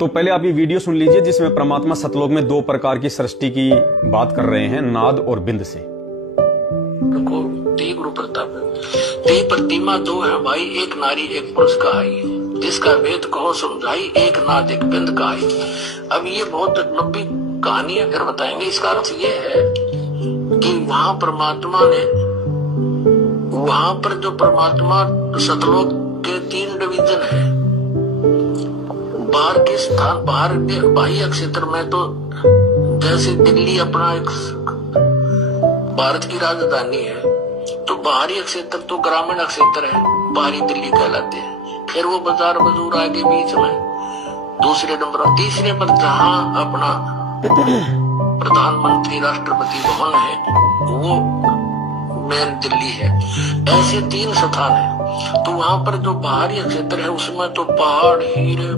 तो पहले आप ये वीडियो सुन लीजिए जिसमें परमात्मा सतलोक में दो प्रकार की सृष्टि की बात कर रहे हैं, नाद और बिंद से। गुरु प्रताप ती प्रतिमा दो है भाई, एक नारी एक पुरुष का आई, जिसका वेद कहो समझाई, एक नाद एक बिंद का आई। अब ये बहुत लंबी कहानी अगर बताएंगे, इसका अर्थ ये है कि वहां परमात्मा ने, वहां पर जो परमात्मा सतलोक के 3 डिवीजन है, बाहर के स्थान, बाहर के बाह्य क्षेत्र में तो जैसे दिल्ली अपना एक भारत की राजधानी है, तो बाहरी क्षेत्र तो ग्रामीण क्षेत्र है, बाहरी दिल्ली कहलाते हैं। फिर वो बाजार मजूर आगे बीच में दूसरे नंबर, तीसरे पर जहां अपना प्रधानमंत्री राष्ट्रपति भवन है वो मेन दिल्ली है। ऐसे 3 स्थान है। तो वहां पर जो बाहरी क्षेत्र है उसमें तो पहाड़, हीरे,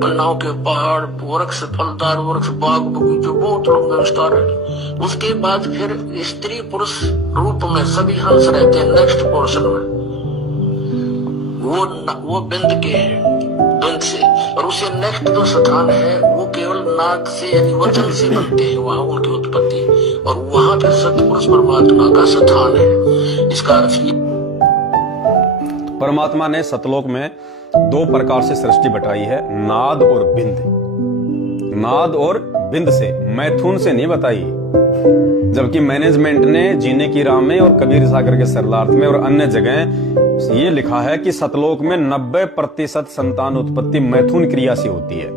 पन्नाओं के पहाड़, वृक्ष, फलदार वृक्ष, बाग बगीचे, बहुत लंबा विस्तार है। उसके बाद फिर स्त्री पुरुष रूप में सभी हंस रहते हैं। नेक्स्ट पोर्शन में वो बिंद के हैं, बिंद से, और उसे नेक्स्ट जो स्थान है वो केवल नाद से यानी वचन से बनते हैं, वहां उनकी उत्पत्ति, और वहां फिर सतपुरुष परमात्मा का स्थान है। इसका अर्थ ये, परमात्मा ने सतलोक में 2 प्रकार से सृष्टि बताई है, नाद और बिंद। नाद और बिंद से, मैथुन से नहीं बताई। जबकि मैनेजमेंट ने जीने की राह में और कबीर सागर के सरलार्थ में और अन्य जगह ये लिखा है कि सतलोक में 90% संतान उत्पत्ति मैथुन क्रिया से होती है,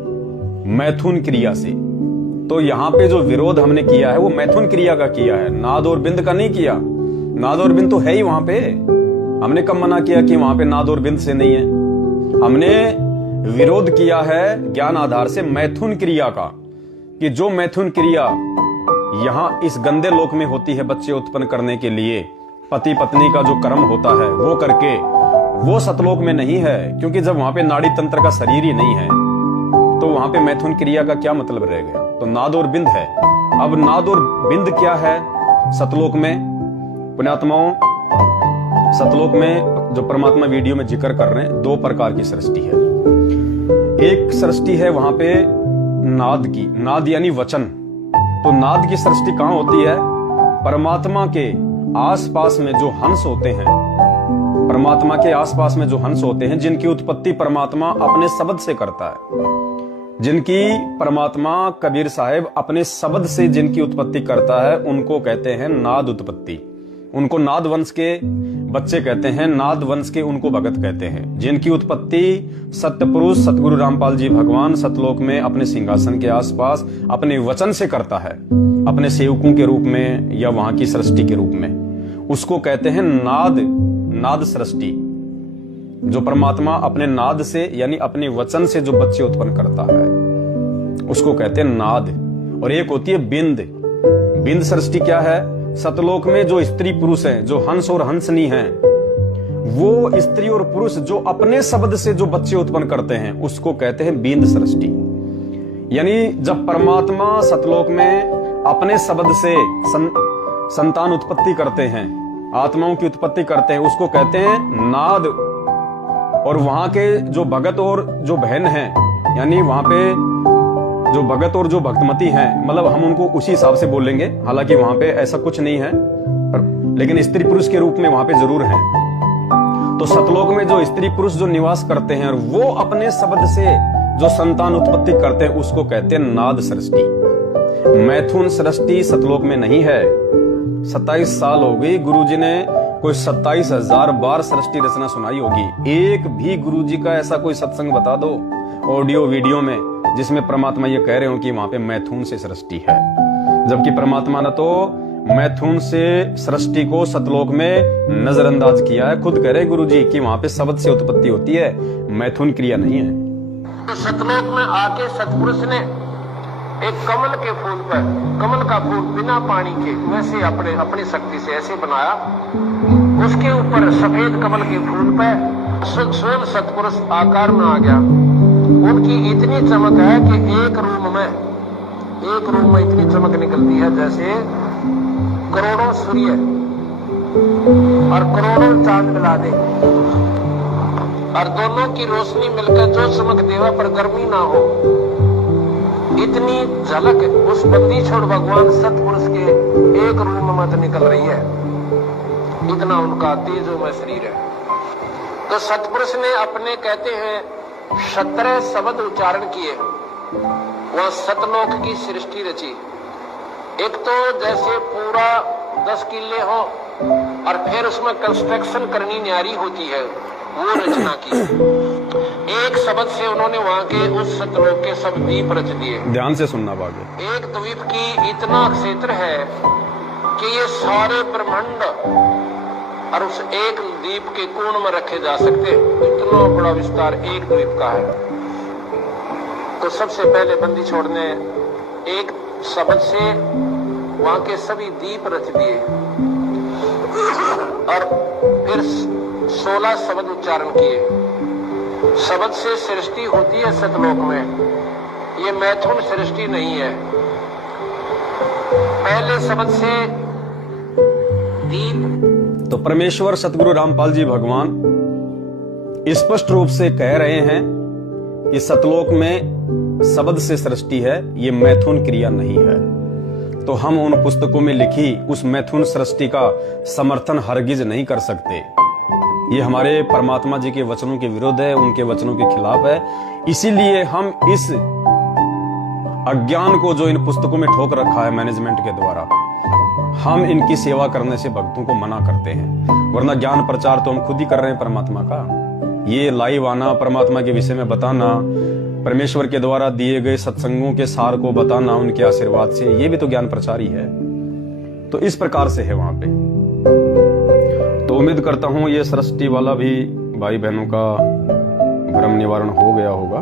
मैथुन क्रिया से। तो यहाँ पे जो विरोध हमने किया है वो मैथुन क्रिया का किया है, नाद और बिंद का नहीं किया। नाद और बिंद तो है ही वहां पे। हमने कब मना किया कि वहां पे नाद और बिंद से नहीं है? हमने विरोध किया है ज्ञान आधार से मैथुन क्रिया का, कि जो मैथुन क्रिया यहां इस गंदे लोक में होती है बच्चे उत्पन्न करने के लिए, पति पत्नी का जो कर्म होता है वो करके, वो सतलोक में नहीं है। क्योंकि जब वहां पे नाड़ी तंत्र का शरीर ही नहीं है तो वहां पे मैथुन क्रिया का क्या मतलब रह गया? तो नाद और बिंद है। अब नाद और बिंद क्या है सतलोक में? पुण्यात्माओं, सतलोक में जो परमात्मा वीडियो में जिक्र कर रहे हैं 2 प्रकार की सृष्टि है। एक सृष्टि है वहां पे नाद की, नाद यानी वचन। तो नाद की सृष्टि कहां होती है? परमात्मा के आसपास में जो हंस होते हैं, परमात्मा के आसपास में जो हंस होते हैं, जिनकी उत्पत्ति परमात्मा अपने शब्द से करता है, जिनकी परमात्मा कबीर साहेब अपने शब्द से जिनकी उत्पत्ति करता है, उनको कहते हैं नाद उत्पत्ति। उनको नाद वंश के बच्चे कहते हैं, नाद वंश के उनको भगत कहते हैं, जिनकी उत्पत्ति सत्यपुरुष सतगुरु रामपाल जी भगवान सतलोक में अपने सिंहासन के आसपास अपने वचन से करता है, अपने सेवकों के रूप में या वहां की सृष्टि के रूप में। उसको कहते हैं नाद, नाद सृष्टि। जो परमात्मा अपने नाद से यानी अपने वचन से जो बच्चे उत्पन्न करता है उसको कहते हैं नाद। और एक होती है बिंद। बिंद सृष्टि क्या है? सतलोक में जो स्त्री पुरुष हैं, जो हंस और हंसनी हैं, वो स्त्री और पुरुष जो अपने शब्द से जो बच्चे उत्पन्न करते हैं उसको कहते हैं बिंद सृष्टि। यानी जब परमात्मा सतलोक में अपने शब्द से संतान उत्पत्ति करते हैं, आत्माओं की उत्पत्ति करते हैं, उसको कहते हैं नाद। और वहां के जो भगत और जो बहन हैं, यानी वहां पे जो भगत और जो भक्तमती हैं, मतलब हम उनको उसी हिसाब से बोलेंगे, हालांकि वहां पे ऐसा कुछ नहीं है, लेकिन स्त्री पुरुष के रूप में वहां पे जरूर है। तो सतलोक में जो स्त्री पुरुष जो निवास करते हैं और वो अपने शब्द से जो संतान उत्पत्ति करते हैं उसको कहते हैं नाद सृष्टि। मैथुन सृष्टि सतलोक में नहीं है। 27 साल हो गई गुरुजी ने कोई 27,000 बार सृष्टि रचना सुनाई होगी। एक भी गुरुजी का ऐसा कोई सत्संग बता दो ऑडियो वीडियो में जिसमें परमात्मा ये कह रहे हो कि वहां पे मैथुन से सृष्टि है। जबकि परमात्मा ने तो मैथुन से सृष्टि को सतलोक में नजरअंदाज किया है। खुद कह रहे गुरुजी कि वहां पे शब्द से उत्पत्ति होती है, मैथुन क्रिया नहीं है। तो सतलोक में आके सतपुरुष ने एक कमल के फूल पर, कमल का फूल बिना पानी के वैसे अपनी शक्ति से ऐसे बनाया, उसके ऊपर सफेद कमल के फूल पर स्वयं सतपुरुष आकार में आ गया। उनकी इतनी चमक है कि एक रूम में इतनी चमक निकलती है जैसे करोड़ों सूर्य और करोड़ों चांद मिला दे। और दोनों की रोशनी मिलकर जो चमक देवा पर गर्मी ना हो, इतनी झलक उस बंदी छोड़ भगवान सतपुरुष के एक रूप में निकल रही है। इतना उनका तेजोमय शरीर है। तो सतपुरुष ने अपने कहते हैं 17 शब्द उच्चारण किए, वह सतलोक की सृष्टि रची। एक तो जैसे पूरा 10 किले हो और फिर उसमें कंस्ट्रक्शन करनी न्यारी होती है, वो रचना की। एक शब्द से उन्होंने वहां के उस सतलोक के सब द्वीप रच दिए। ध्यान से सुनना बागे। एक द्वीप की इतना क्षेत्र है कि ये सारे ब्रह्मांड और उस एक द्वीप के कोण में रखे जा सकते हैं। इतना बड़ा विस्तार एक द्वीप का है। तो सबसे पहले बंदी छोड़ ने एक शब्द से वहां के सभी द्वीप रच दिए और फिर 16 शब्द उच्चारण किए। शब्द से सृष्टि होती है सतलोक में, ये मैथुन सृष्टि नहीं है। पहले शब्द से दीप। तो परमेश्वर सतगुरु रामपाल जी भगवान स्पष्ट रूप से कह रहे हैं कि सतलोक में शब्द से सृष्टि है, ये मैथुन क्रिया नहीं है। तो हम उन पुस्तकों में लिखी उस मैथुन सृष्टि का समर्थन हरगिज नहीं कर सकते। ये हमारे परमात्मा जी के वचनों के विरुद्ध है, उनके वचनों के खिलाफ है। इसीलिए हम इस अज्ञान को जो इन पुस्तकों में ठोक रखा है मैनेजमेंट के द्वारा, हम इनकी सेवा करने से भक्तों को मना करते हैं। वरना ज्ञान प्रचार तो हम खुद ही कर रहे हैं परमात्मा का। ये लाइव आना, परमात्मा के विषय में बताना, परमेश्वर के द्वारा दिए गए सत्संगों के सार को बताना उनके आशीर्वाद से, ये भी तो ज्ञान प्रचार ही है। तो इस प्रकार से है वहां पे। तो उम्मीद करता हूं ये सृष्टि वाला भी भाई बहनों का भ्रम निवारण हो गया होगा।